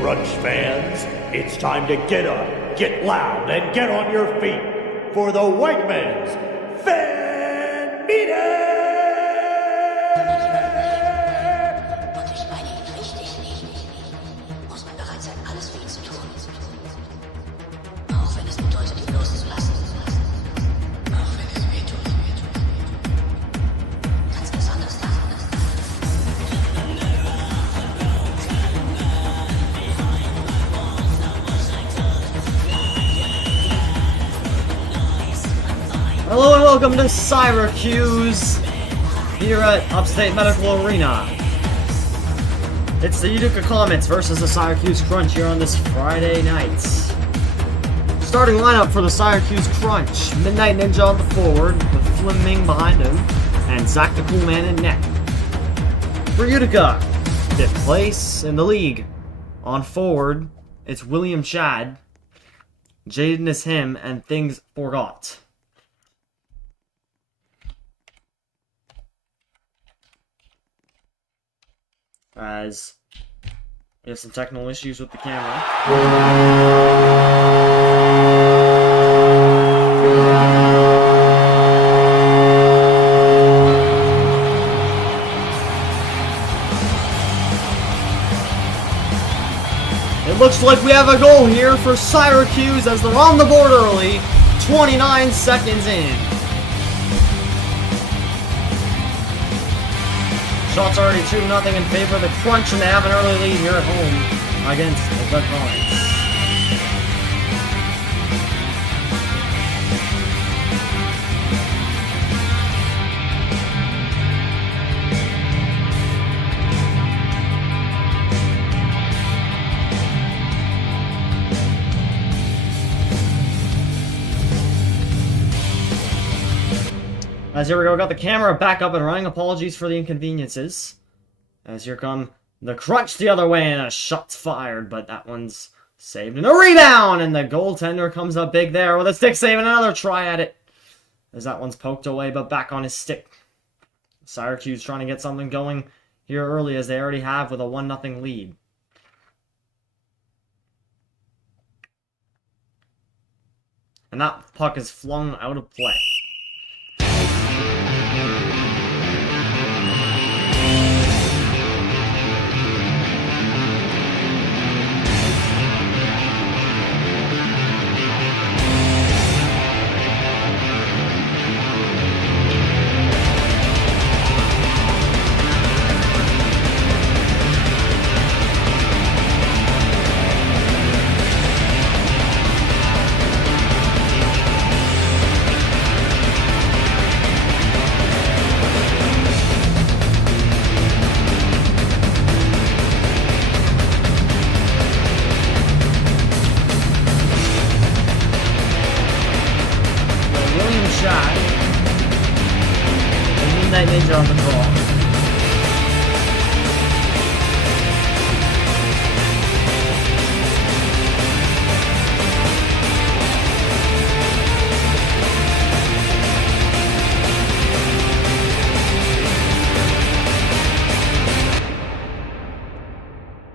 Crunch fans, it's time to get up, get loud, and get on your feet for the Wegmans Fan Meeting! Und ich meine ihn richtig lieben, muss man bereit sein, alles für ihn zu tun. Auch wenn es bedeutet, ihn loszulassen. Auch wenn es weh tut. Ganz besonders dann. Hello and welcome to Syracuse, here at Upstate Medical Arena. It's the Utica Comets versus the Syracuse Crunch here on this Friday night. Starting lineup for the Syracuse Crunch: Midnight Ninja on the forward, with Fleming behind him, and Zach the Cool Man in net. For Utica, 5th place in the league. On forward, it's William Chad, Jaden is him, and Things Forgot. As we have some technical issues with the camera. It looks like we have a goal here for Syracuse as they're on the board early, 29 seconds in. Shots already 2-0 in favor of the Crunch, and they have an early lead here at home against the Comets. As here we go, got the camera back up and running. Apologies for the inconveniences. As here come the Crunch the other way, and a shot's fired, but that one's saved. And a rebound! And the goaltender comes up big there with a stick save and another try at it. As that one's poked away, but back on his stick. Syracuse trying to get something going here early, as they already have with a 1-0 lead. And that puck is flung out of play. Shot. And Midnight Ninja on the draw.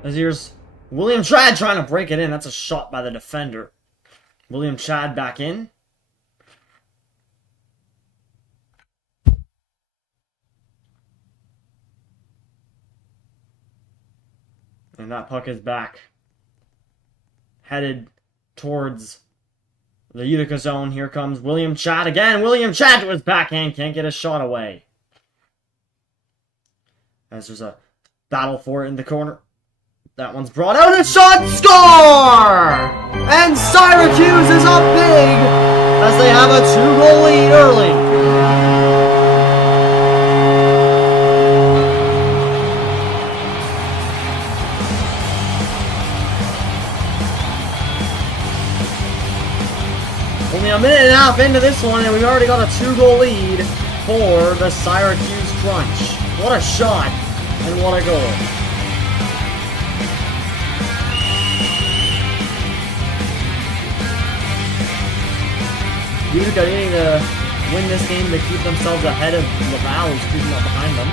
As here's William Chad trying to break it in. That's a shot by the defender. William Chad back in. And that puck is back. Headed towards the Utica zone. Here comes William Chad again. William Chad to his backhand. Can't get a shot away. As there's a battle for it in the corner. That one's brought out. And shot! Score! And Syracuse is up big as they have a 2-goal lead early. Only a minute and a half into this one, and we've already got a 2-goal lead for the Syracuse Crunch. What a shot, and what a goal. Utica needing to win this game to keep themselves ahead of RAHL, who's creeping up behind them.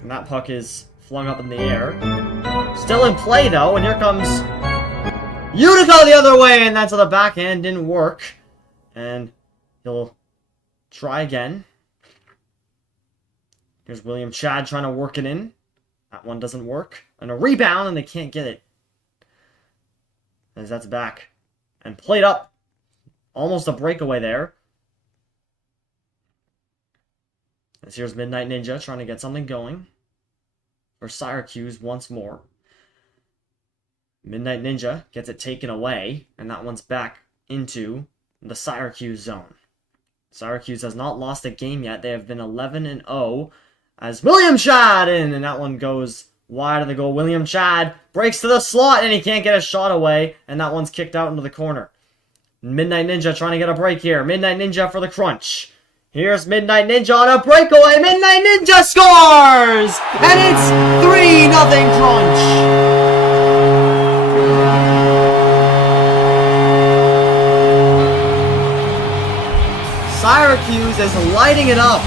And that puck is flung up in the air. Still in play, though, and here comes Utica the other way, and that's to the backhand. Didn't work. And he'll try again. Here's William Chad trying to work it in. That one doesn't work. And a rebound, and they can't get it. As that's back. And played up. Almost a breakaway there. As here's Midnight Ninja trying to get something going. For Syracuse once more. Midnight Ninja gets it taken away. And that one's back into the Syracuse zone. Syracuse has not lost a game yet. They have been 11-0. As William Chad in. And that one goes wide of the goal. William Chad breaks to the slot. And he can't get a shot away. And that one's kicked out into the corner. Midnight Ninja trying to get a break here. Midnight Ninja for the crunch. Here's Midnight Ninja on a breakaway. Midnight Ninja scores! And it's 3-0 crunch. Syracuse is lighting it up.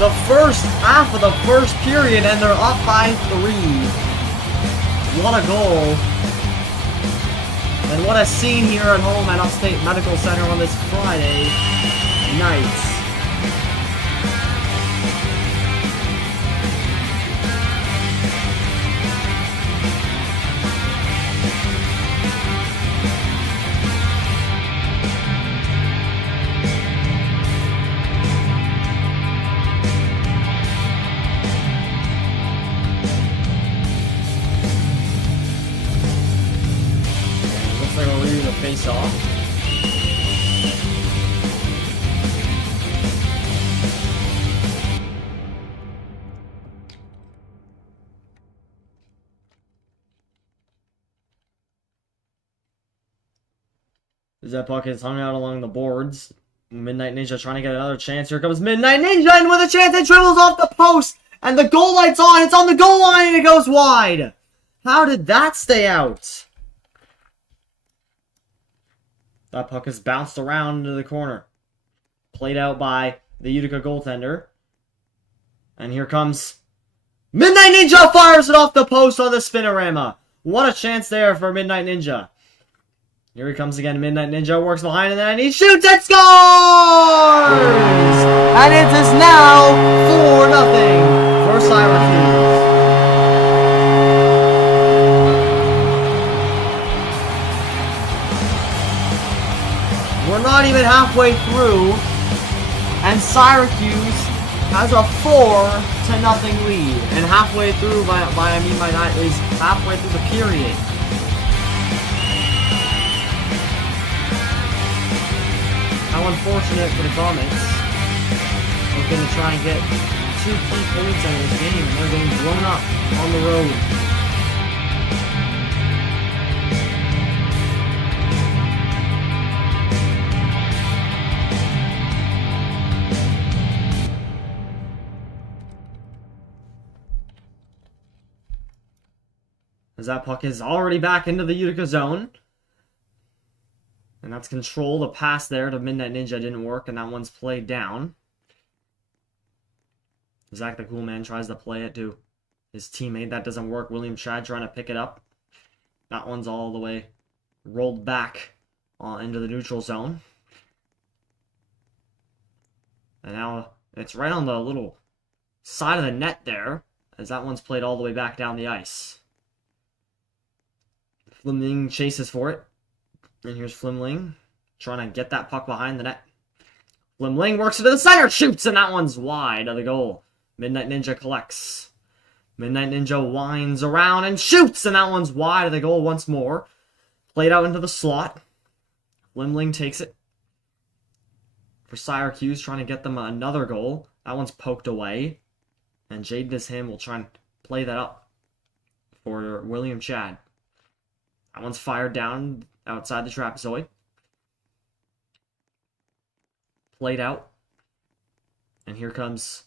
The first half of the first period, and they're up by 3. What a goal. And what a scene here at home at Upstate Medical Center on this Friday night. Face off. As that puck is hung out along the boards. Midnight Ninja trying to get another chance. Here comes Midnight Ninja, and with a chance it dribbles off the post. And the goal light's on. It's on the goal line and it goes wide. How did that stay out? That puck is bounced around into the corner. Played out by the Utica goaltender. And here comes Midnight Ninja, fires it off the post on the spinorama. What a chance there for Midnight Ninja. Here he comes again. Midnight Ninja works behind and then he shoots and scores! And it is now 4-0 for Syracuse. We're not even halfway through, and Syracuse has a 4-0 lead. And halfway through, by that is halfway through the period. How unfortunate for the Comets. Looking to try and get 2 key points out of this game, and they're getting blown up on the road. As that puck is already back into the Utica zone. And that's control. The pass there to Midnight Ninja didn't work, and that one's played down. Zach the Cool Man tries to play it to his teammate. That doesn't work. William Chad trying to pick it up. That one's all the way rolled back into the neutral zone. And now it's right on the little side of the net there, as that one's played all the way back down the ice. Flimling chases for it. And here's Flimling trying to get that puck behind the net. Flimling works it to the center, shoots, and that one's wide of the goal. Midnight Ninja collects. Midnight Ninja winds around and shoots, and that one's wide of the goal once more. Played out into the slot. Flimling takes it. For Syracuse, trying to get them another goal. That one's poked away. And Jaden Him will try and play that up for William Chad. That one's fired down outside the trapezoid. Played out. And here comes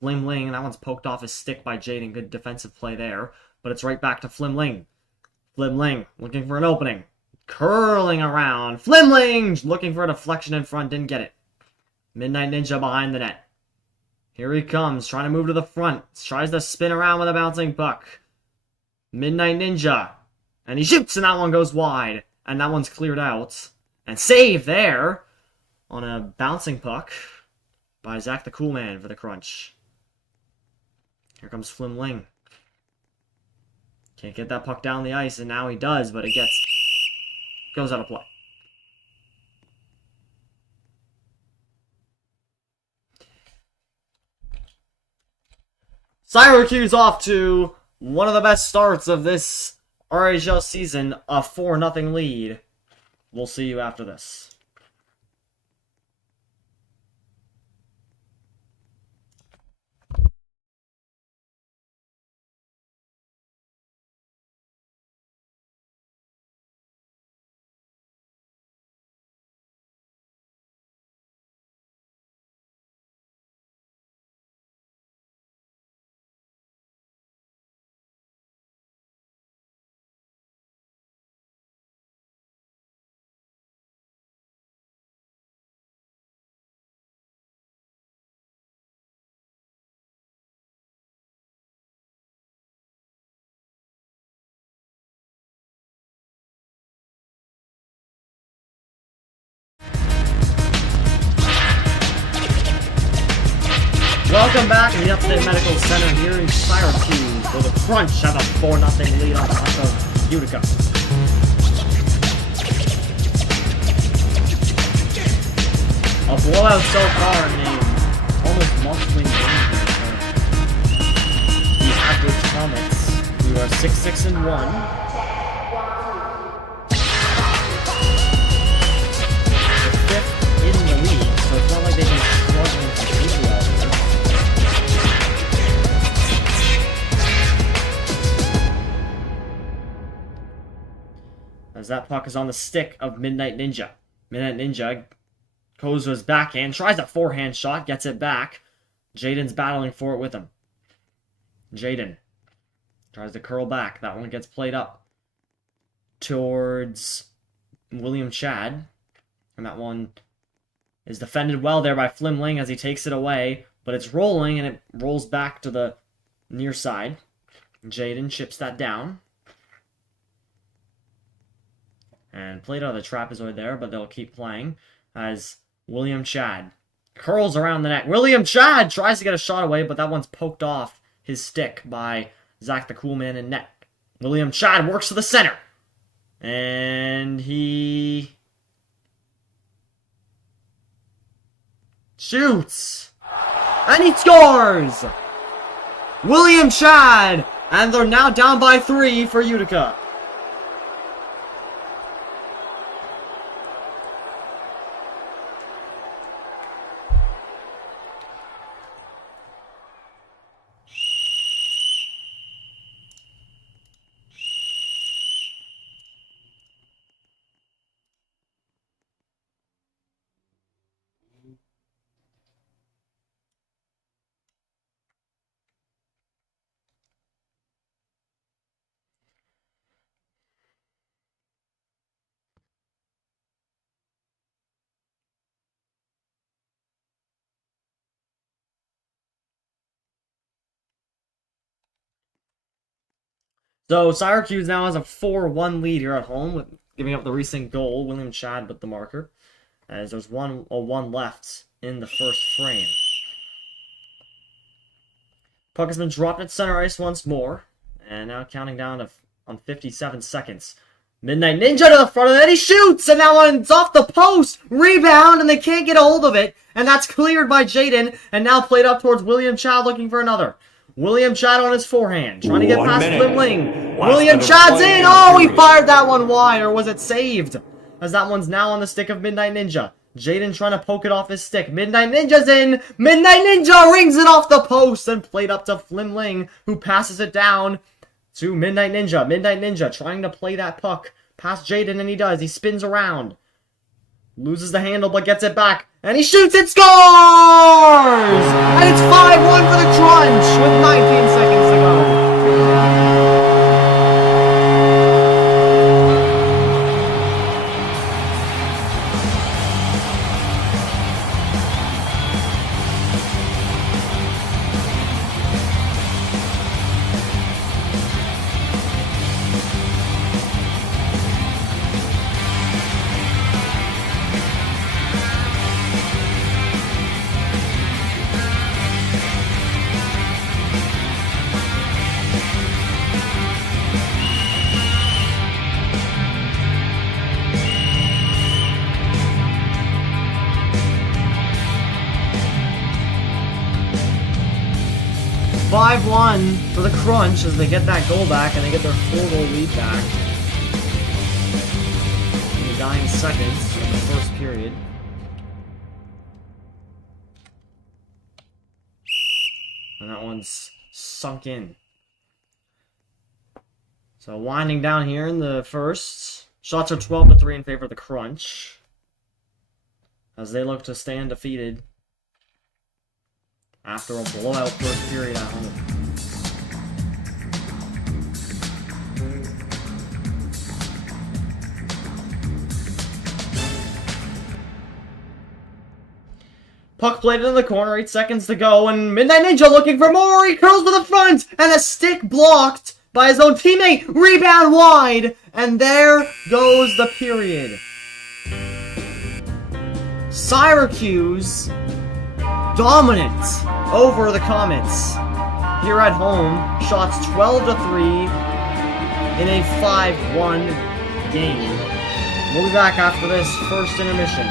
Flimling. That one's poked off his stick by Jaden. Good defensive play there. But it's right back to Flimling. Flimling looking for an opening. Curling around. Flimling looking for a deflection in front. Didn't get it. Midnight Ninja behind the net. Here he comes, trying to move to the front. Tries to spin around with a bouncing puck. Midnight Ninja. And he shoots, and that one goes wide. And that one's cleared out. And saved there on a bouncing puck by Zach the Cool Man for the crunch. Here comes Flim Ling. Can't get that puck down the ice, and now he does, but it goes out of play. Syracuse off to one of the best starts of this RAHL season, a 4-0 lead. We'll see you after this. Welcome back to the Upstate Medical Center here in Syracuse, where the Crunch have a 4-0 lead on top of Utica. A blowout so far in a almost must-win game here for the average Comets, who are 6-6-1. They're 5th in the league, so it's not like they've been struggling completely all year. As that puck is on the stick of Midnight Ninja. Midnight Ninja goes to his backhand, tries a forehand shot, gets it back. Jaden's battling for it with him. Jaden tries to curl back. That one gets played up towards William Chad. And that one is defended well there by Flim Ling as he takes it away. But it's rolling, and it rolls back to the near side. Jaden chips that down. And played out of the trapezoid there, but they'll keep playing as William Chad curls around the net. William Chad tries to get a shot away, but that one's poked off his stick by Zach the Cool Man in net. William Chad works to the center. And he shoots. And he scores! William Chad! And they're now down by 3 for Utica. So Syracuse now has a 4-1 lead here at home, with giving up the recent goal. William Chad with the marker, as there's one left in the first frame. Puck has been dropped at center ice once more, and now counting down on 57 seconds. Midnight Ninja to the front of it, he shoots, and that one's off the post! Rebound, and they can't get a hold of it, and that's cleared by Jaden, and now played up towards William Chad looking for another. William Chad on his forehand, trying to get past Flim Ling. William Chad's in! Oh, he fired that one wide, or was it saved? As that one's now on the stick of Midnight Ninja. Jaden trying to poke it off his stick. Midnight Ninja's in! Midnight Ninja rings it off the post and played up to Flim Ling, who passes it down to Midnight Ninja. Midnight Ninja trying to play that puck past Jaden, and he does. He spins around. Loses the handle, but gets it back. And he shoots and scores! And it's 5-1 for the Crunch with 19 seconds to go. 5-1 for the Crunch as they get that goal back and they get their 4-goal lead back. In the dying seconds of the first period. And that one's sunk in. So winding down here in the first. Shots are 12-3 in favor of the Crunch. As they look to stay undefeated after a blowout first period at home. Puck played in the corner, 8 seconds to go, and Midnight Ninja looking for more. He curls to the front, and a stick blocked by his own teammate. Rebound wide, and there goes the period. Syracuse dominant over the Comets here at home. Shots 12-3 in a 5-1 game. We'll be back after this first intermission.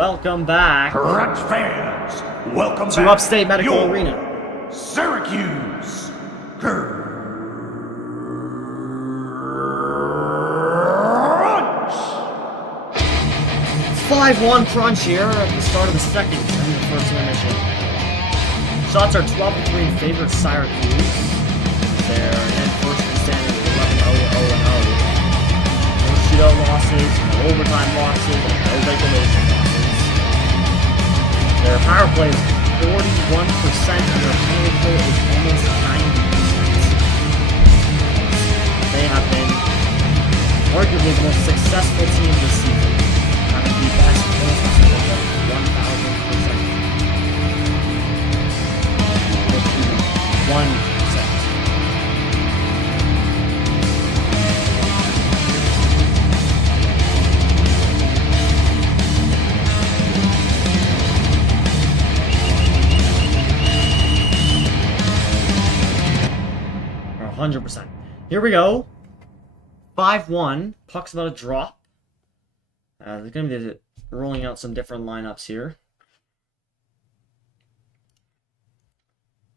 welcome back Crunch fans, welcome to back. Upstate Medical Your Arena. Syracuse. Crunch. It's 5-1 Crunch here at the start of the second and the first intermission. Shots are 12-3 in favor of Syracuse. They're in first and standing at 11-0-0-0. No shootout losses, no overtime losses, and no regulation losses. Their power play is 41% and their penalty kill is almost 90%. They have been arguably the most successful team this season, having the best penalty kill of 1,000%. 1%. Or 100%. Here we go. 5-1. Puck's about to drop. They're going to be rolling out some different lineups here.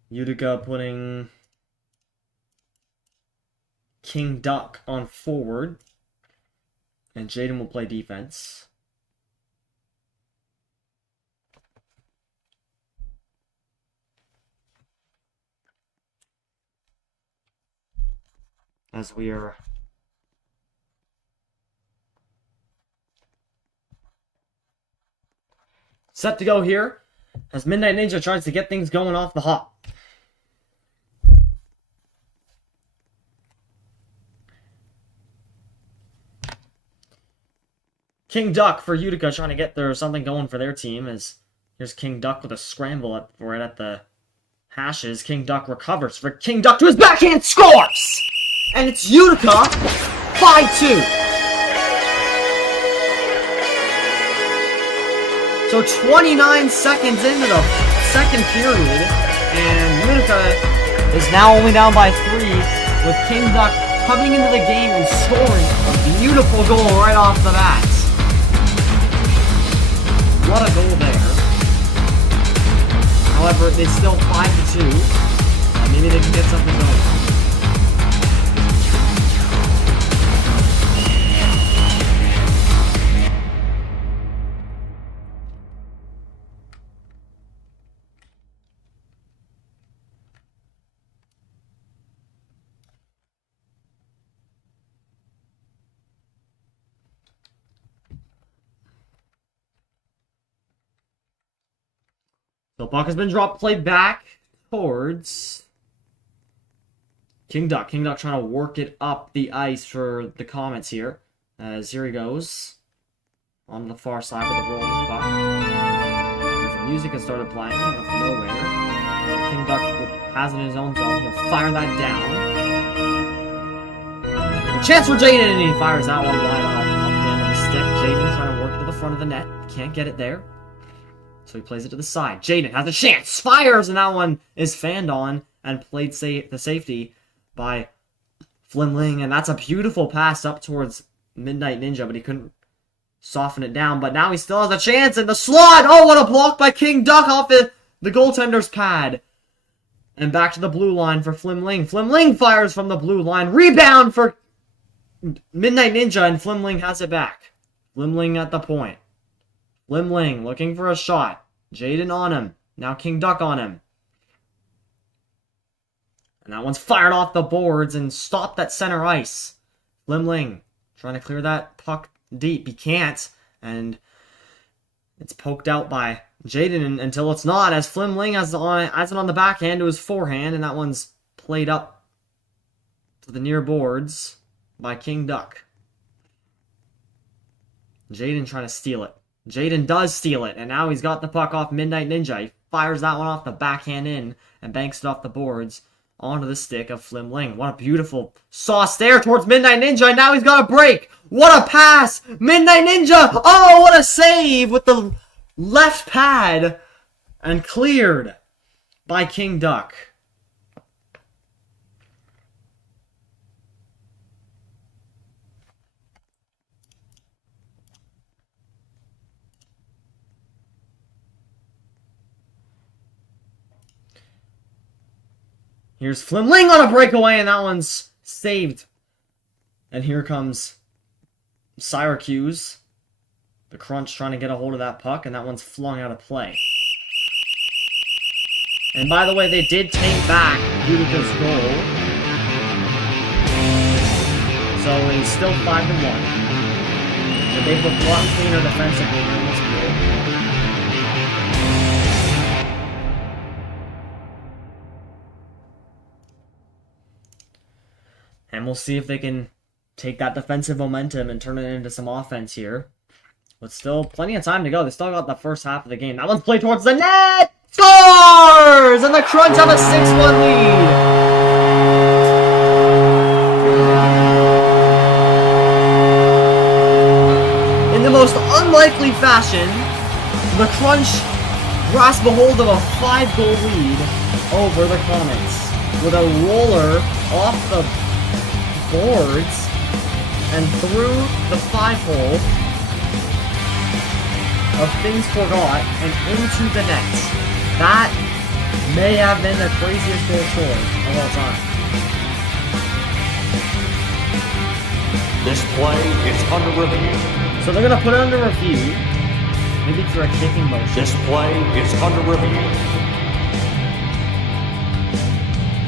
Utica putting King Duck on forward. And Jaden will play defense. As we are set to go here, as Midnight Ninja tries to get things going off the hop. King Duck for Utica trying to get something going for their team. As here's King Duck with a scramble right at the hashes. King Duck recovers for King Duck to his backhand, scores! And it's Utica 5-2. So 29 seconds into the second period, and Utica is now only down by 3, with King Duck coming into the game and scoring a beautiful goal right off the bat. What a goal there. However, it's still 5-2. Maybe they can get something going. So puck has been dropped, played back towards King Duck. King Duck trying to work it up the ice for the Comets here. As here he goes. On the far side with the rolling puck. As the music has started playing out of nowhere. King Duck has it in his own zone. He'll fire that down. A chance for Jaden, and he fires that one wide off the end of the stick. Jaden trying to work it to the front of the net. Can't get it there. So he plays it to the side. Jaden has a chance. Fires, and that one is fanned on and played the safety by Flimling. And that's a beautiful pass up towards Midnight Ninja, but he couldn't soften it down. But now he still has a chance in the slot. Oh, what a block by King Duck off the goaltender's pad. And back to the blue line for Flimling. Flimling fires from the blue line. Rebound for Midnight Ninja, and Flimling has it back. Flimling at the point. Flimling looking for a shot. Jaden on him. Now King Duck on him. And that one's fired off the boards and stopped at center ice. Flimling trying to clear that puck deep. He can't. And it's poked out by Jaden until it's not, as Flimling has it on the backhand to his forehand, and that one's played up to the near boards by King Duck. Jaden trying to steal it. Jaden does steal it, and now he's got the puck off Midnight Ninja. He fires that one off the backhand in and banks it off the boards onto the stick of Flimling. What a beautiful sauce there towards Midnight Ninja, and now he's got a break. What a pass! Midnight Ninja! Oh, what a save with the left pad and cleared by King Duck. Here's Flim Ling on a breakaway, and that one's saved. And here comes Syracuse. The Crunch trying to get a hold of that puck, and that one's flung out of play. And by the way, they did take back Utica's goal. So it's still 5-1. But they've looked a lot cleaner defensively in this period. And we'll see if they can take that defensive momentum and turn it into some offense here. But still plenty of time to go. They still got the first half of the game. That one's played towards the net! Scores! And the Crunch have a 6-1 lead. In the most unlikely fashion, the Crunch grasp a hold of a 5-goal lead over the Comets with a roller off the boards and through the 5-hole of Things Forgot and into the net. That may have been the craziest goal scored of all time. This play is under review. So they're going to put it under review. Maybe through a kicking motion. This play is under review.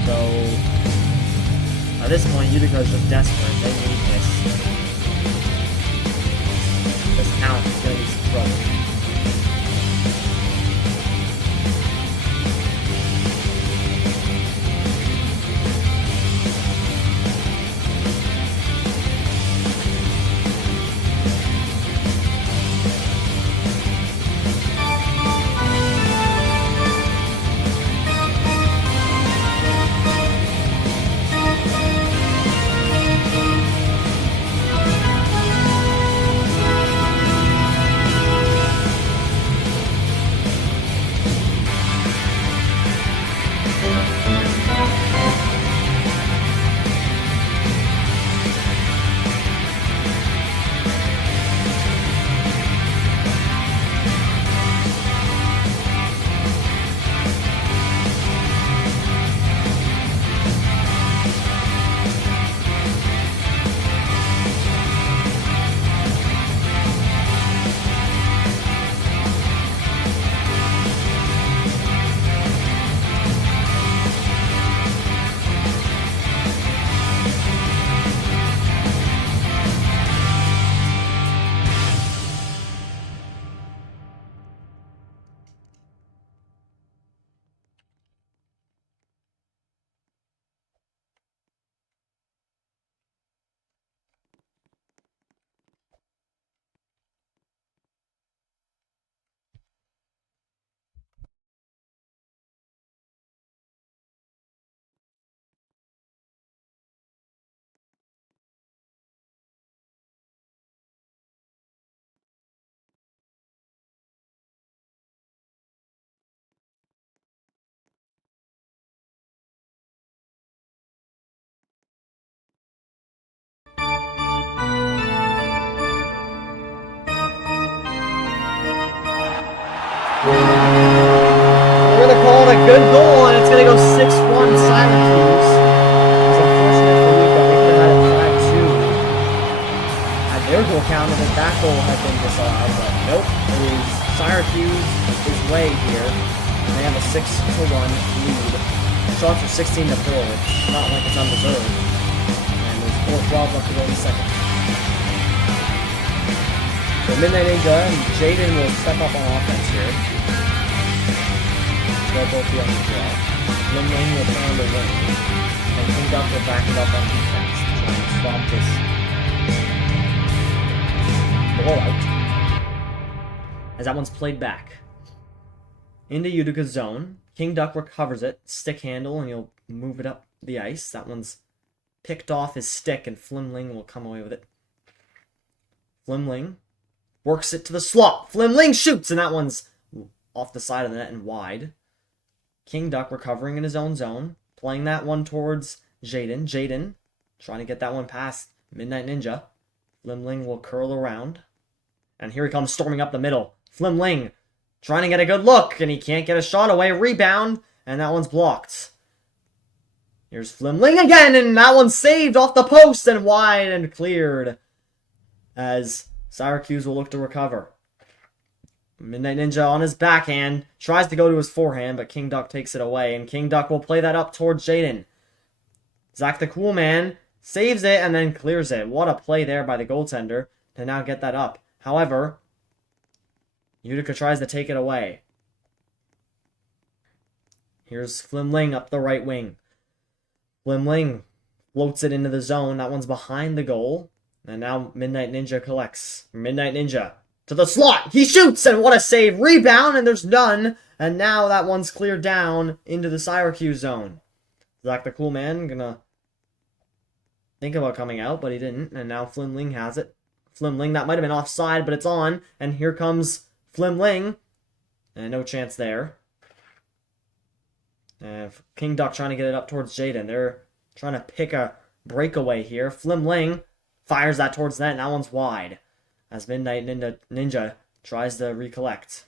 So at this point, Utica's just desperate. They need this. This count is going to be some trouble. We're going to call it a good goal, and it's going to go 6-1 Syracuse. It's unfortunate for Utica. They could have had it 5-2 at their goal counter that that goal had been disallowed, but nope. It is Syracuse's way here. And they have a 6-1 lead. Shots are 16-4. It's not like it's undeserved. And there's 4-12 left to go in the second. So Midnight Ninja and Jaden will step up on offense here. They'll both be on the draw. Lin Ling will play on the wing. And King Duck will back it up on defense to try and swamp this ball out. As that one's played back. Into Utica's zone. King Duck recovers it. Stick handle, and he'll move it up the ice. That one's picked off his stick, and Flim Ling will come away with it. Flim Ling works it to the slot. Flim Ling shoots, and that one's off the side of the net and wide. King Duck recovering in his own zone. Playing that one towards Jaden. Jaden trying to get that one past Midnight Ninja. Flim Ling will curl around. And here he comes storming up the middle. Flim Ling trying to get a good look, and he can't get a shot away. Rebound, and that one's blocked. Here's Flimling again, and that one's saved off the post and wide and cleared. As Syracuse will look to recover. Midnight Ninja on his backhand. Tries to go to his forehand, but King Duck takes it away. And King Duck will play that up towards Jaden. Zach the Cool Man saves it and then clears it. What a play there by the goaltender to now get that up. However, Utica tries to take it away. Here's Flimling up the right wing. Flimling floats it into the zone. That one's behind the goal. And now Midnight Ninja collects. Midnight Ninja to the slot. He shoots, and what a save. Rebound, and there's none. And now that one's cleared down into the Syracuse zone. Zach the Cool Man gonna think about coming out, but he didn't. And now Flimling has it. Flimling, that might have been offside, but it's on. And here comes Flimling. And no chance there. And King Duck trying to get it up towards Jaden. They're trying to pick a breakaway here. Flimling fires that towards net, and that one's wide. As Midnight Ninja tries to recollect.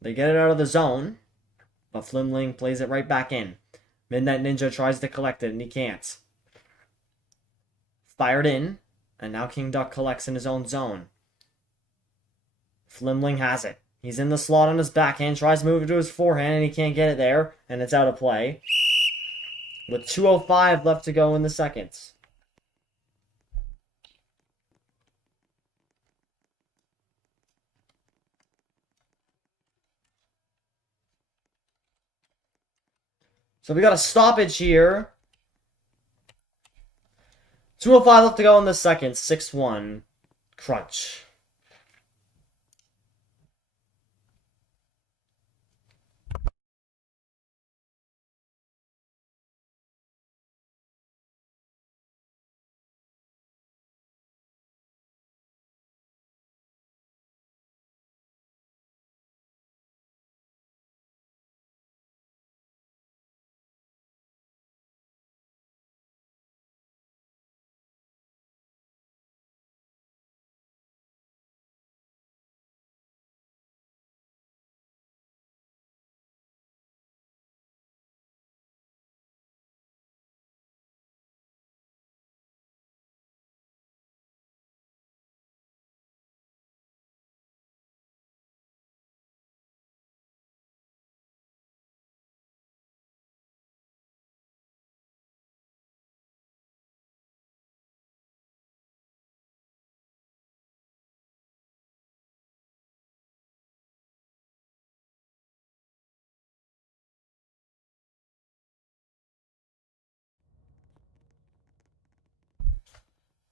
They get it out of the zone, but Flimling plays it right back in. Midnight Ninja tries to collect it, and he can't. Fired in, and now King Duck collects in his own zone. Flimling has it. He's in the slot on his backhand, tries to move it to his forehand, and he can't get it there, and it's out of play. With 2:05 left to go in the second. So we got a stoppage here. 2:05 left to go in the second. 6-1. Crunch.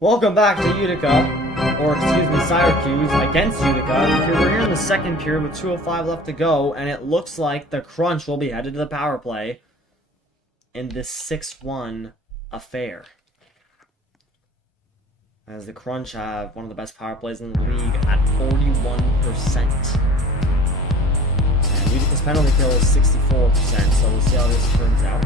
Welcome back to Utica, or excuse me, Syracuse against Utica. We're here in the second period with 2:05 left to go, and it looks like the Crunch will be headed to the power play in this 6-1 affair. As the Crunch have one of the best power plays in the league at 41%. And Utica's penalty kill is 64%, so we'll see how this turns out.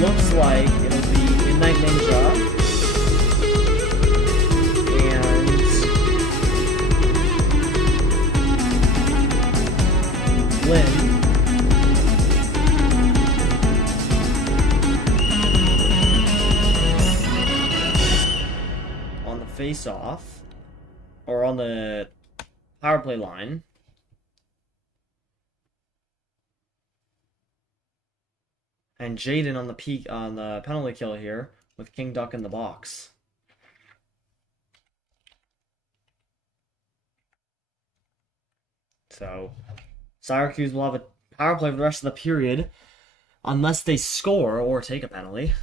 Looks like it'll be Midnight Ninja and Lynn face-off, or on the power play line. And Jaden on the penalty kill here with King Duck in the box. So Syracuse will have a power play for the rest of the period, unless they score or take a penalty.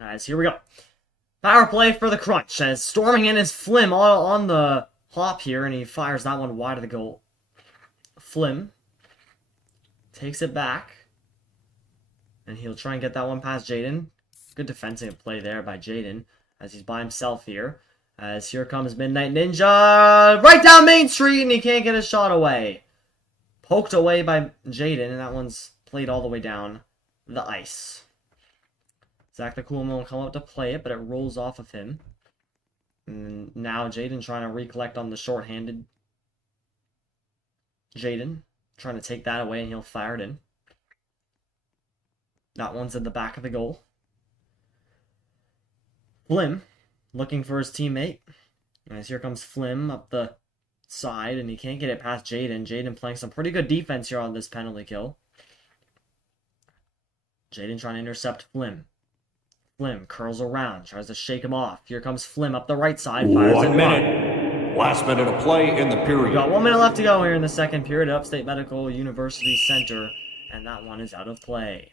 As here we go. Power play for the Crunch, as storming in is Flim all on the hop here, and he fires that one wide of the goal. Flim takes it back, and he'll try and get that one past Jaden. Good defensive play there by Jaden, as he's by himself here. As here comes Midnight Ninja, right down Main Street, and he can't get a shot away. Poked away by Jaden, and that one's played all the way down the ice. Zach the Coolman will come up to play it, but it rolls off of him. And now Jaden trying to recollect on the shorthanded. Jaden trying to take that away, and he'll fire it in. That one's in the back of the goal. Flim looking for his teammate. As here comes Flim up the side, and he can't get it past Jaden. Jaden playing some pretty good defense here on this penalty kill. Jaden trying to intercept Flim. Flim curls around, tries to shake him off. Here comes Flim up the right side, fires 1 it minute. Last minute of play in the period. We got 1 minute left to go here in the second period at Upstate Medical University Center, and that one is out of play.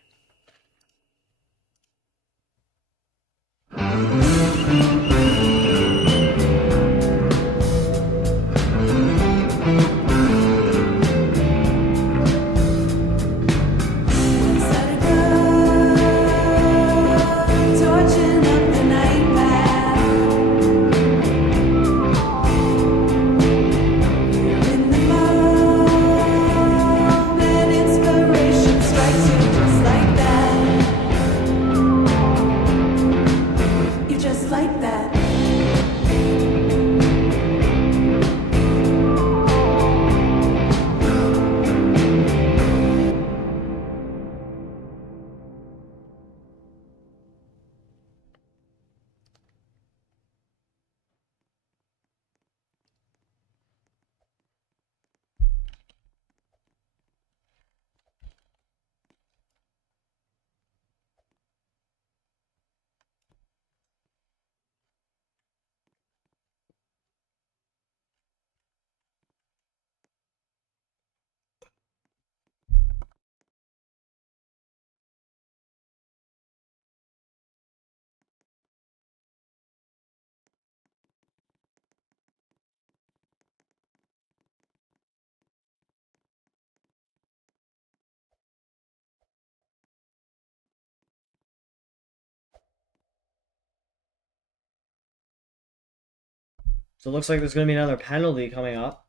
So it looks like there's going to be another penalty coming up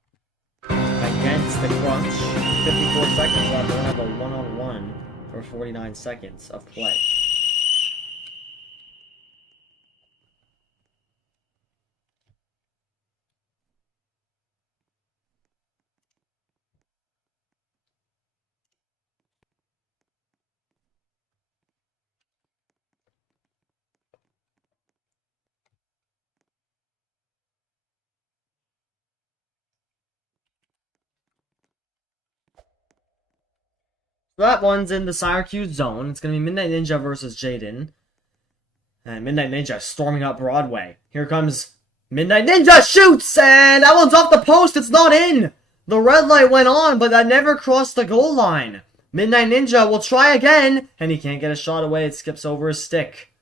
against the Crunch. 54 seconds left. We'll have a one-on-one for 49 seconds of play. So that one's in the Syracuse zone. It's going to be Midnight Ninja versus Jaden. And Midnight Ninja storming up Broadway. Here comes Midnight Ninja, shoots! And that one's off the post. It's not in. The red light went on, but that never crossed the goal line. Midnight Ninja will try again, and he can't get a shot away. It skips over his stick.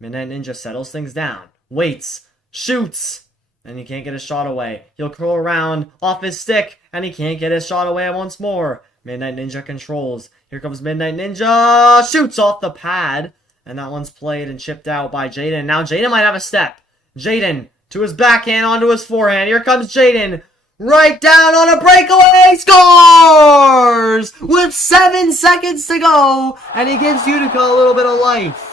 Midnight Ninja settles things down. Waits. Shoots. And he can't get a shot away. He'll curl around off his stick, and he can't get his shot away once more. Midnight Ninja controls. Here comes Midnight Ninja. Shoots off the pad. And that one's played and chipped out by Jaden. Now Jaden might have a step. Jaden to his backhand, onto his forehand. Here comes Jaden. Right down on a breakaway. Scores! With 7 seconds to go. And he gives Utica a little bit of life.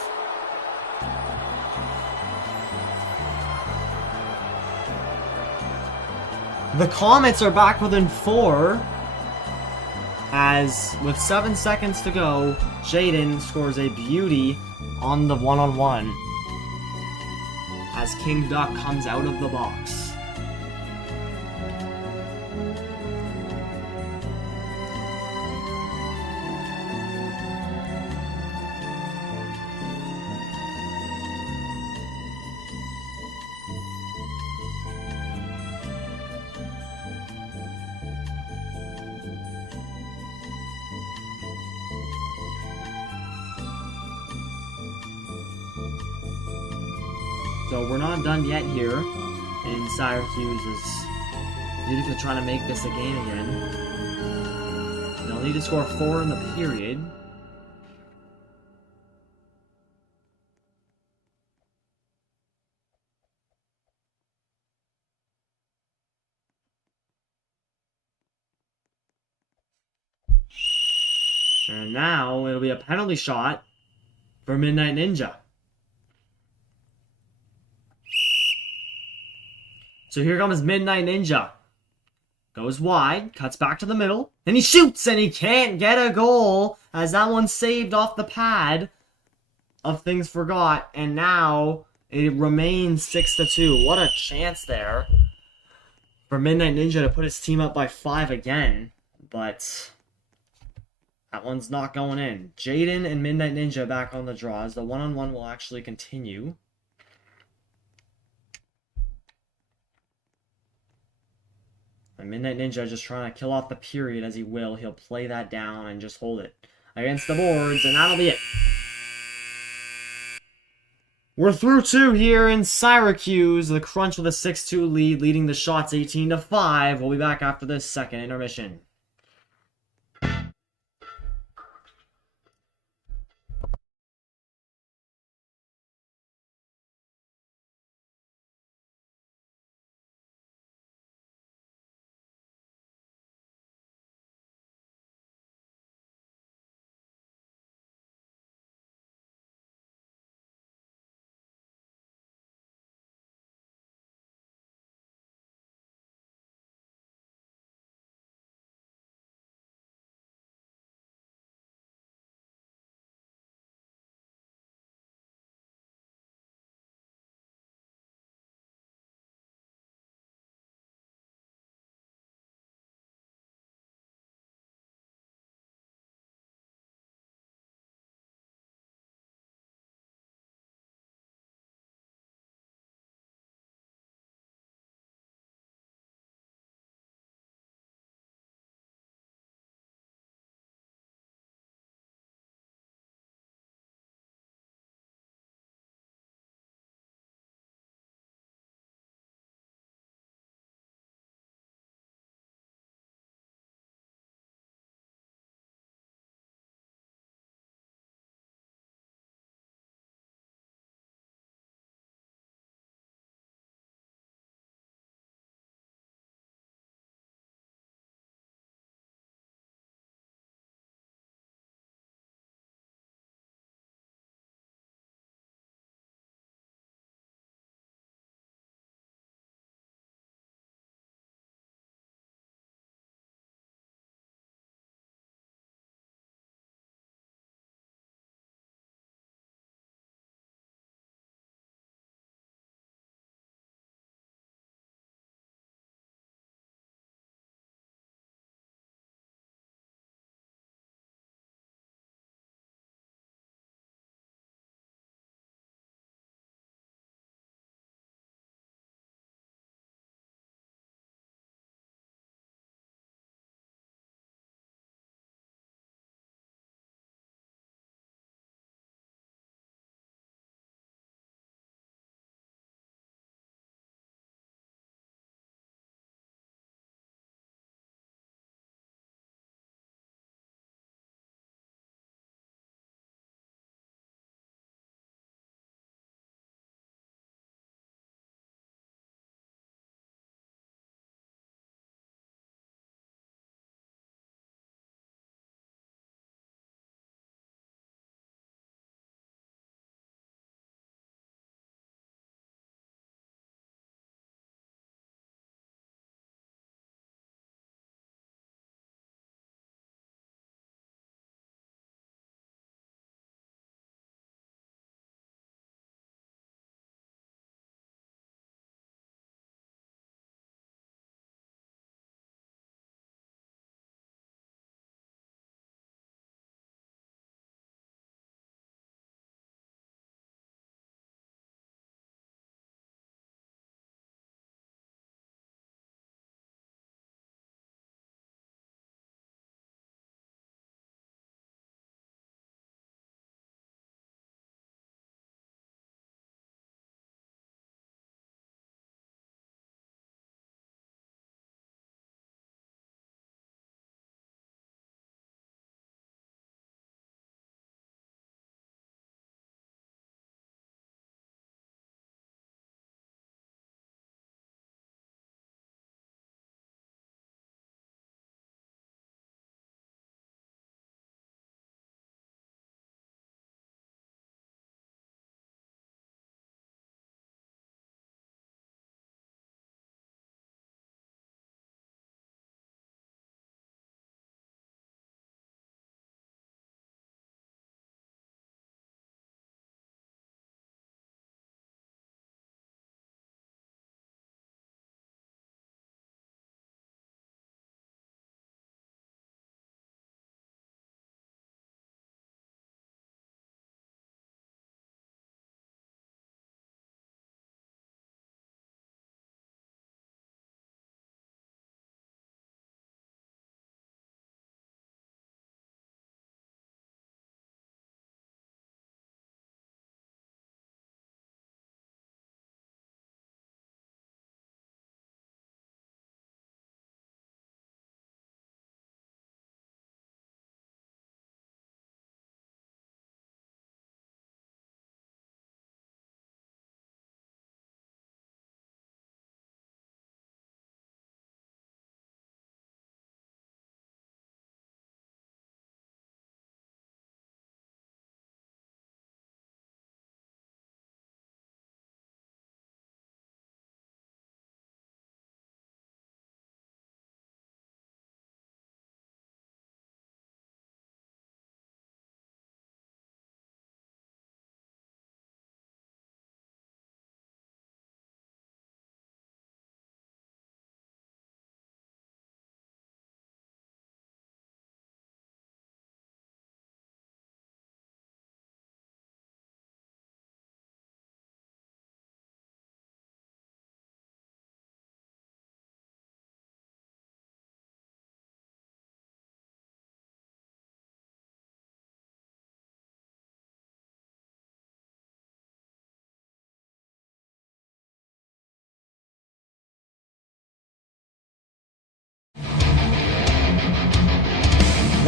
The Comets are back within 4. As with 7 seconds to go, Jaden scores a beauty on the one-on-one. as King Duck comes out of the box. So we're not done yet here in Syracuse as Utica trying to make this a game again. They'll need to score 4 in the period. And now it'll be a penalty shot for Midnight Ninja. So here comes Midnight Ninja. Goes wide, cuts back to the middle, and he shoots, and he can't get a goal, as that one's saved off the pad of Things Forgot, and now it remains 6-2. What a chance there for Midnight Ninja to put his team up by 5 again, but that one's not going in. Jaden and Midnight Ninja back on the draws. The one-on-one will actually continue. And Midnight Ninja just trying to kill off the period as he will. He'll play that down and just hold it against the boards, and that'll be it. We're through 2 here in Syracuse. The Crunch with a 6-2 lead, leading the Shots 18-5. We'll be back after this second intermission.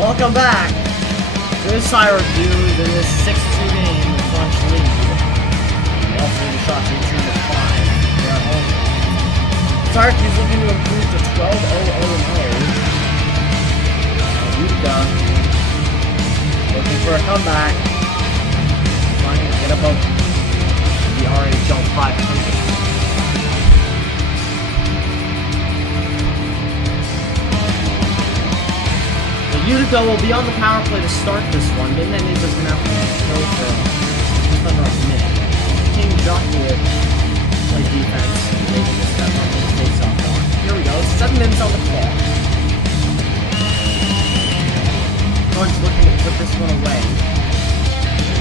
Welcome back to Syracuse in this 6-2 game with Crunch lead. We also need a shot to return to 5. They're at home. Syracuse looking to improve to 12-0-0-0. Utica looking for a comeback. Trying to get above the RAHL 500. Utica will be on the power play to start this one. Midnight Ninja's gonna have to go for just under a minute. King Duck will play defense. Maybe just step up and face off on. Here we go. 7 minutes on the clock. Crunch looking to put this one away.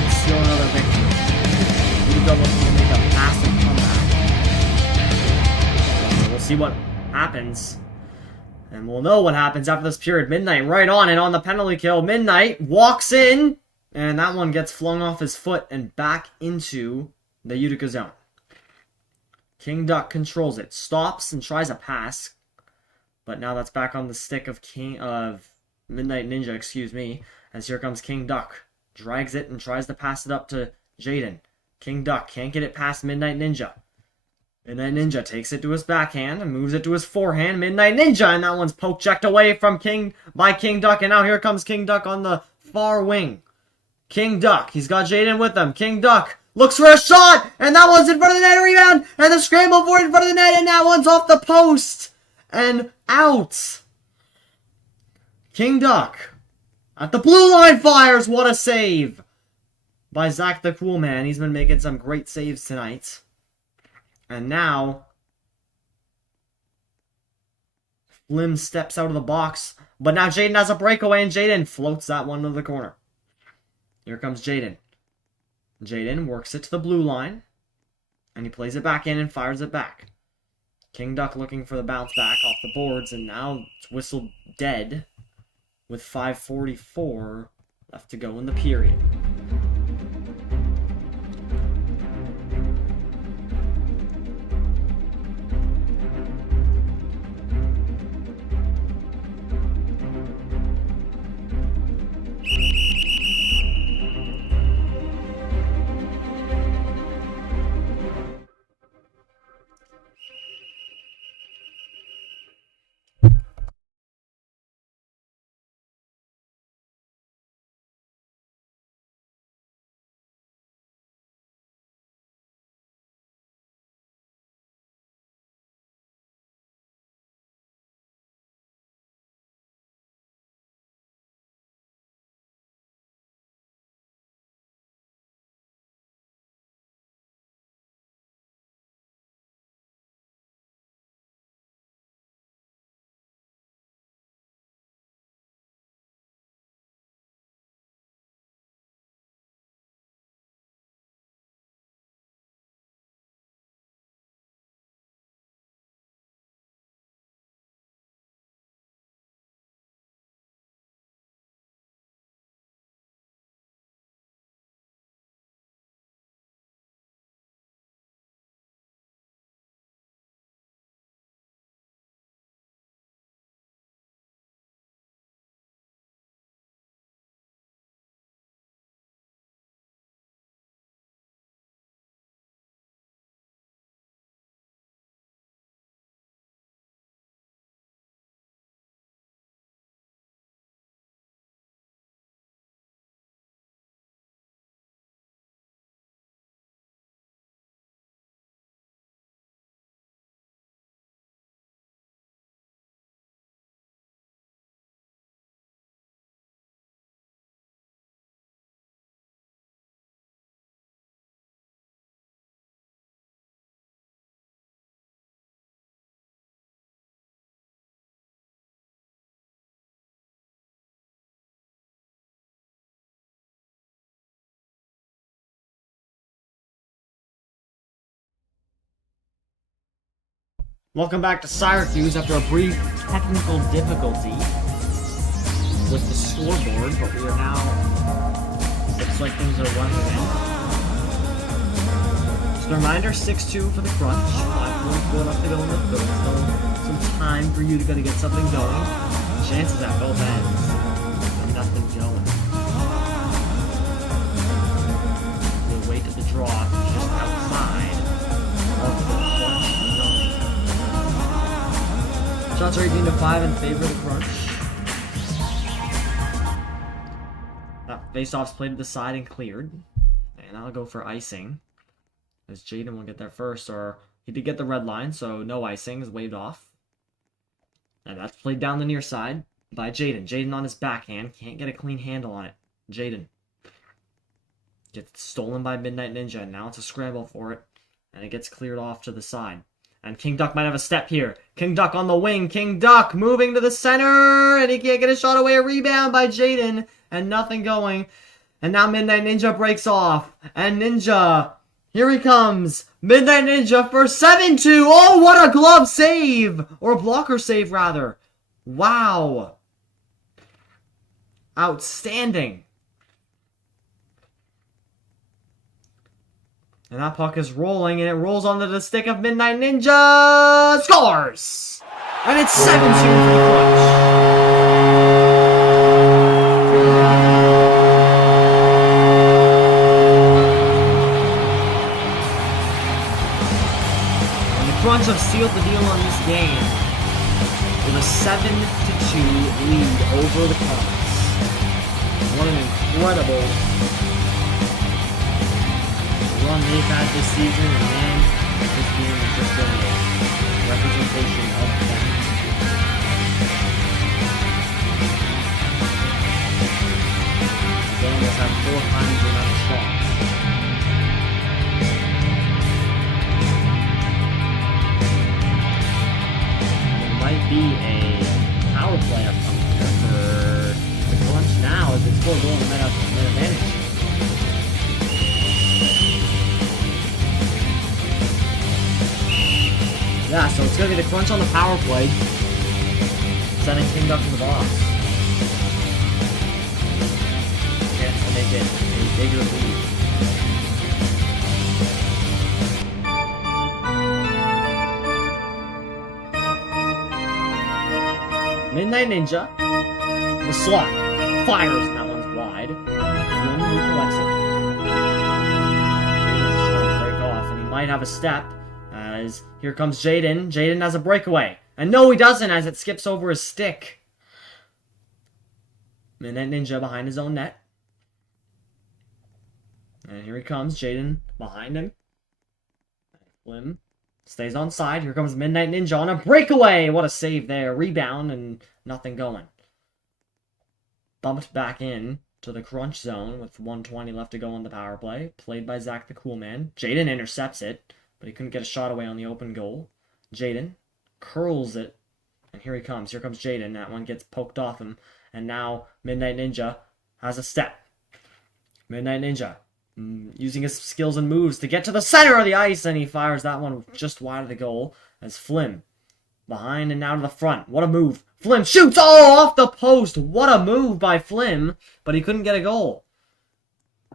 Steal another victory. Utica looking to make a massive comeback. We'll see what happens. And we'll know what happens after this period. Midnight right on it on the penalty kill. Midnight walks in. And that one gets flung off his foot and back into the Utica zone. King Duck controls it. Stops and tries a pass. But now that's back on the stick of Midnight Ninja, excuse me. As here comes King Duck. Drags it and tries to pass it up to Jaden. King Duck can't get it past Midnight Ninja. Midnight Ninja takes it to his backhand and moves it to his forehand. Midnight Ninja, and that one's poke checked away from King Duck, and now here comes King Duck on the far wing. King Duck, he's got Jaden with him. King Duck looks for a shot, and that one's in front of the net, a rebound, and the scramble for it in front of the net, and that one's off the post and out. King Duck at the blue line fires. What a save by Zach the Cool Man. He's been making some great saves tonight. And now, Flim steps out of the box. But now Jaden has a breakaway, and Jaden floats that one to the corner. Here comes Jaden. Jaden works it to the blue line. And he plays it back in and fires it back. King Duck looking for the bounce back off the boards. And now it's whistled dead with 5:44 left to go in the period. Welcome back to Syracuse after a brief technical difficulty with the scoreboard, but we are now, looks like things are running in. Just a reminder, 6-2 for the Crunch, 5:44 left to go in the third, still some time for Utica to get something going. Chances at both ends. And Shots are 18-5 in favor of the Crunch. That face-off's played to the side and cleared. And I'll go for icing. As Jaden will get there first, or he did get the red line, so no icing is waved off. And that's played down the near side by Jaden. Jaden on his backhand. Can't get a clean handle on it. Jaden gets stolen by Midnight Ninja. Now it's a scramble for it. And it gets cleared off to the side. And King Duck might have a step here. King Duck on the wing. King Duck moving to the center. And he can't get a shot away. A rebound by Jaden. And nothing going. And now Midnight Ninja breaks off. And Ninja, here he comes. Midnight Ninja for 7-2. Oh, what a glove save. Or blocker save, rather. Wow. Outstanding. And that puck is rolling, and it rolls onto the stick of Midnight Ninja. Scores! And it's 7-2 for the Crunch. Crunch have sealed the deal on this game with a 7-2 lead over the Comets. What an incredible run they've had this season, and man, this game has just been a representation of that. They almost had 4 times the amount of shots. Might be a power play upcoming here for the Crunch now as it's still going to minute advantage. Yeah, so it's going to be the Crunch on the power play, sending King Duck to the box. Chance to make it a bigger lead. Midnight Ninja, the slot, fires, and that one's wide. Flynn recollects it. Jaden's trying to break off, and he might have a step, as here comes Jaden. Jaden has a breakaway. And no, he doesn't, as it skips over his stick. Midnight Ninja behind his own net. And here he comes, Jaden behind him. Flynn stays on side. Here comes Midnight Ninja on a breakaway. What a save there. Rebound and nothing going. Bumped back in to the Crunch zone with 1:20 left to go on the power play. Played by Zach the Cool Man. Jaden intercepts it, but he couldn't get a shot away on the open goal. Jaden curls it. And here he comes. Here comes Jaden. That one gets poked off him. And now Midnight Ninja has a step. Midnight Ninja using his skills and moves to get to the center of the ice, and he fires that one just wide of the goal as Flynn behind and now to the front. What a move. Flynn shoots! Oh, off the post. What a move by Flynn, but he couldn't get a goal.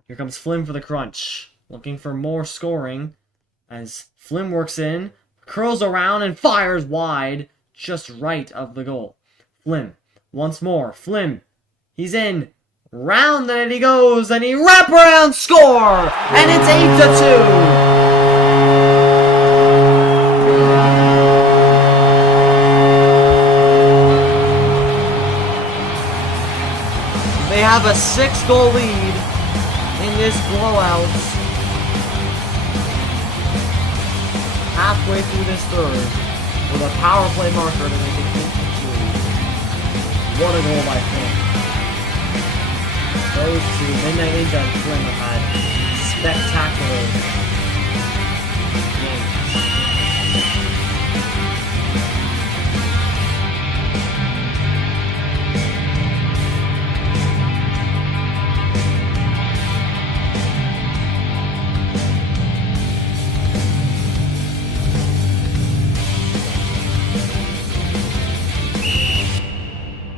Here comes Flynn for the Crunch, looking for more scoring as Flynn works in, curls around and fires wide just right of the goal. Flynn once more. Flynn, he's in. Round and he goes, and he wraparound score, and it's 8-2. They have a 6-goal lead in this blowout. Halfway through this third, with a power play marker to make it 8-2. What a goal by Flynn. Those two, Midnight Ninja and Flynn, have had spectacular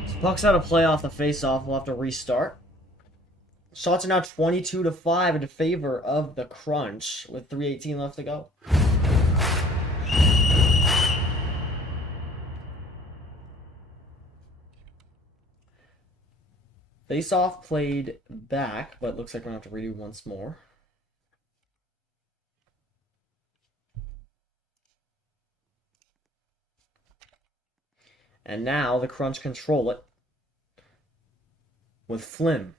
So puck's out of play off the face-off. We'll have to restart. Shots are now 22-5 in favor of the Crunch with 3:18 left to go. Face-off played back, but looks like we're going to have to redo once more. And now the Crunch control it with Flim.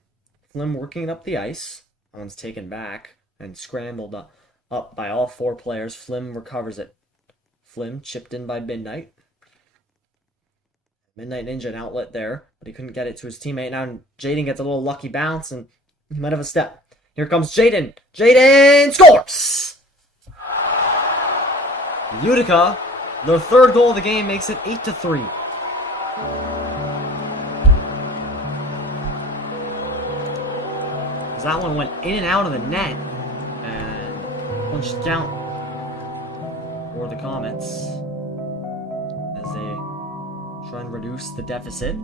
Flim working it up the ice. That one's taken back and scrambled up by all 4 players. Flim recovers it. Flim chipped in by Midnight. Midnight Ninja an outlet there, but he couldn't get it to his teammate. Now Jaden gets a little lucky bounce, and he might have a step. Here comes Jaden. Jaden scores! Utica, their 3rd goal of the game, makes it 8-3. That one went in and out of the net, and punched down for the Comets as they try and reduce the deficit.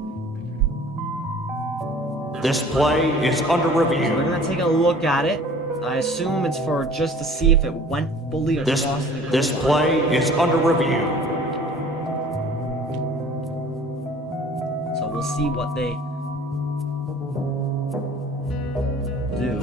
This play is under review. So we're gonna take a look at it. I assume it's for just to see if it went fully across the goal. This play is under review. So we'll see what they do.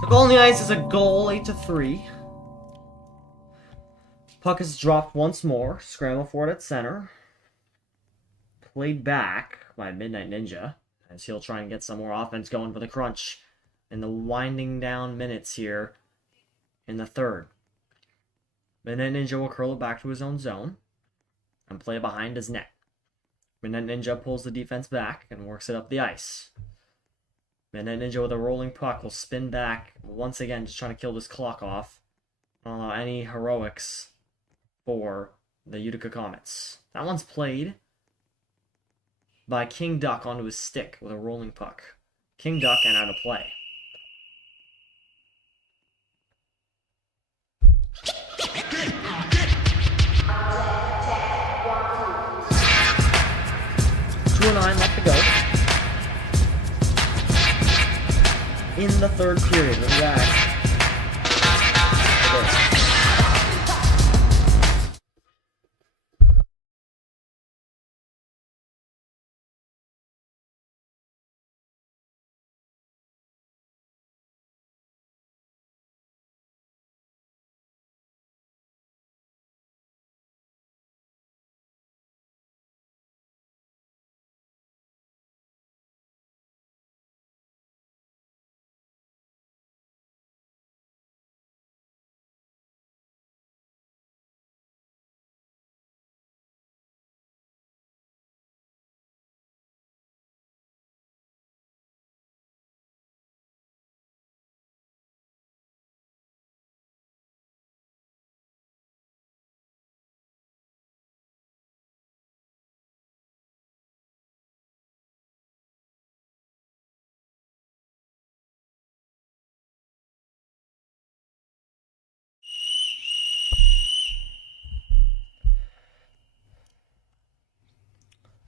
The goal on the ice is a goal, 8-3. Puck is dropped once more. Scramble for it at center. Played back by Midnight Ninja, as he'll try and get some more offense going for the Crunch in the winding down minutes here in the 3rd. Midnight Ninja will curl it back to his own zone and play it behind his net. Midnight Ninja pulls the defense back and works it up the ice. Midnight Ninja with a rolling puck will spin back once again, just trying to kill this clock off. I don't allow any heroics for the Utica Comets. That one's played by King Duck onto his stick with a rolling puck. King Duck and out of play. Two and 9 left to go. In the 3rd period, we'll be back.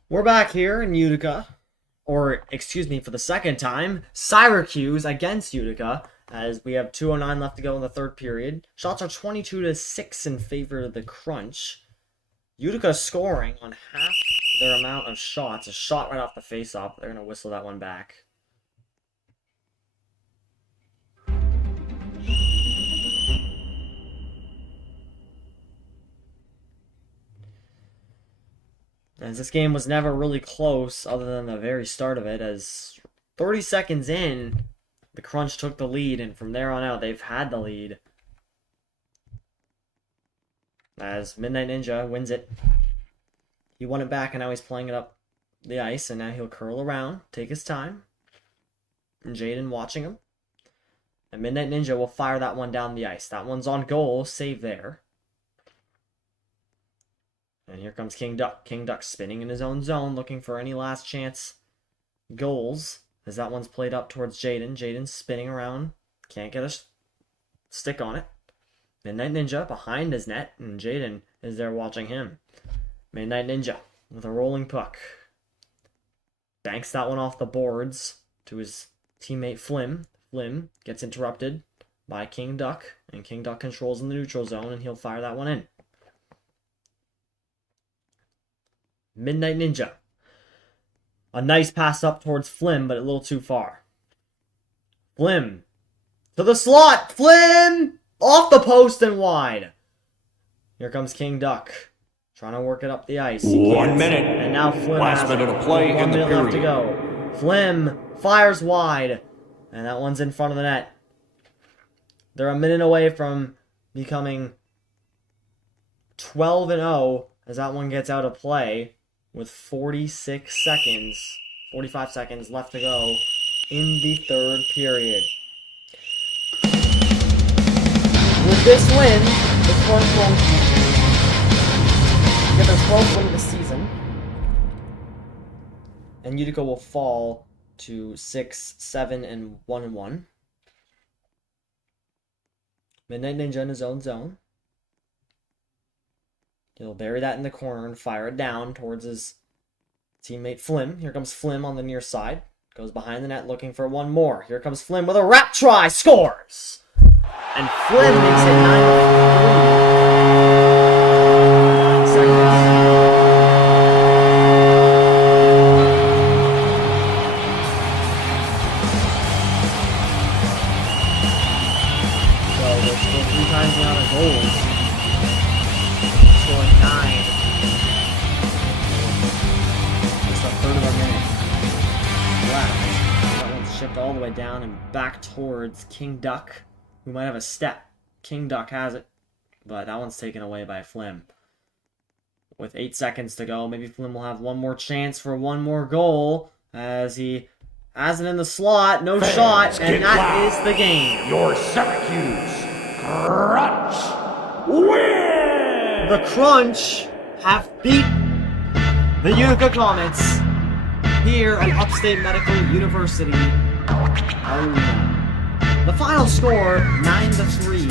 We're back here in Utica, or excuse me, for the 2nd time, Syracuse against Utica, as we have 2:09 left to go in the third period. Shots are 22-6 in favor of the Crunch. Utica scoring on half their amount of shots. A shot right off the face-off. They're going to whistle that one back. As this game was never really close other than the very start of it, as 30 seconds in, the Crunch took the lead, and from there on out, they've had the lead. As Midnight Ninja wins it. He won it back, and now he's playing it up the ice, and now he'll curl around, take his time. And Jaden watching him. And Midnight Ninja will fire that one down the ice. That one's on goal, save there. And here comes King Duck. King Duck spinning in his own zone, looking for any last chance goals. As that one's played up towards Jaden. Jaden's spinning around. Can't get a stick on it. Midnight Ninja behind his net, and Jaden is there watching him. Midnight Ninja with a rolling puck. Banks that one off the boards to his teammate Flim. Flim gets interrupted by King Duck, and King Duck controls in the neutral zone, and he'll fire that one in. Midnight Ninja. A nice pass up towards Flim, but a little too far. Flim to the slot. Flim off the post and wide. Here comes King Duck. Trying to work it up the ice. 1 minute. And now Flim Last minute of play in the 1 minute left to period. go. Flim fires wide. And that one's in front of the net. They're a minute away from becoming 12-0 as that one gets out of play with 45 seconds left to go in the third period. With this win, the Crunch will get their 12th win of the season, and Utica will fall to 6-7-1-1. Midnight Ninja in his own zone. He'll bury that in the corner and fire it down towards his teammate Flim. Here comes Flim on the near side. Goes behind the net looking for one more. Here comes Flim with a wrap try. Scores! And Flim makes it 9 seconds. So they'll score 3 times the amount of goals. Scoring 9. Just a third of a minute left. That one's shipped all the way down and back towards King Duck, who might have a step. King Duck has it, but that one's taken away by Flim. With 8 seconds to go, maybe Flim will have one more chance for one more goal as he has it in the slot. No shot, and that is the game. Your Syracuse Crunch win! The Crunch have beat the Utica Comets here at Upstate Medical University Arena. The final score, 9-3.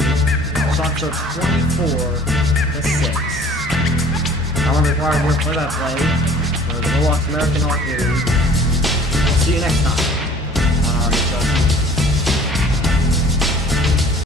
Shots are 24-6. I'm required here play-by-play for the Milwaukee American Hockey League. See you next time.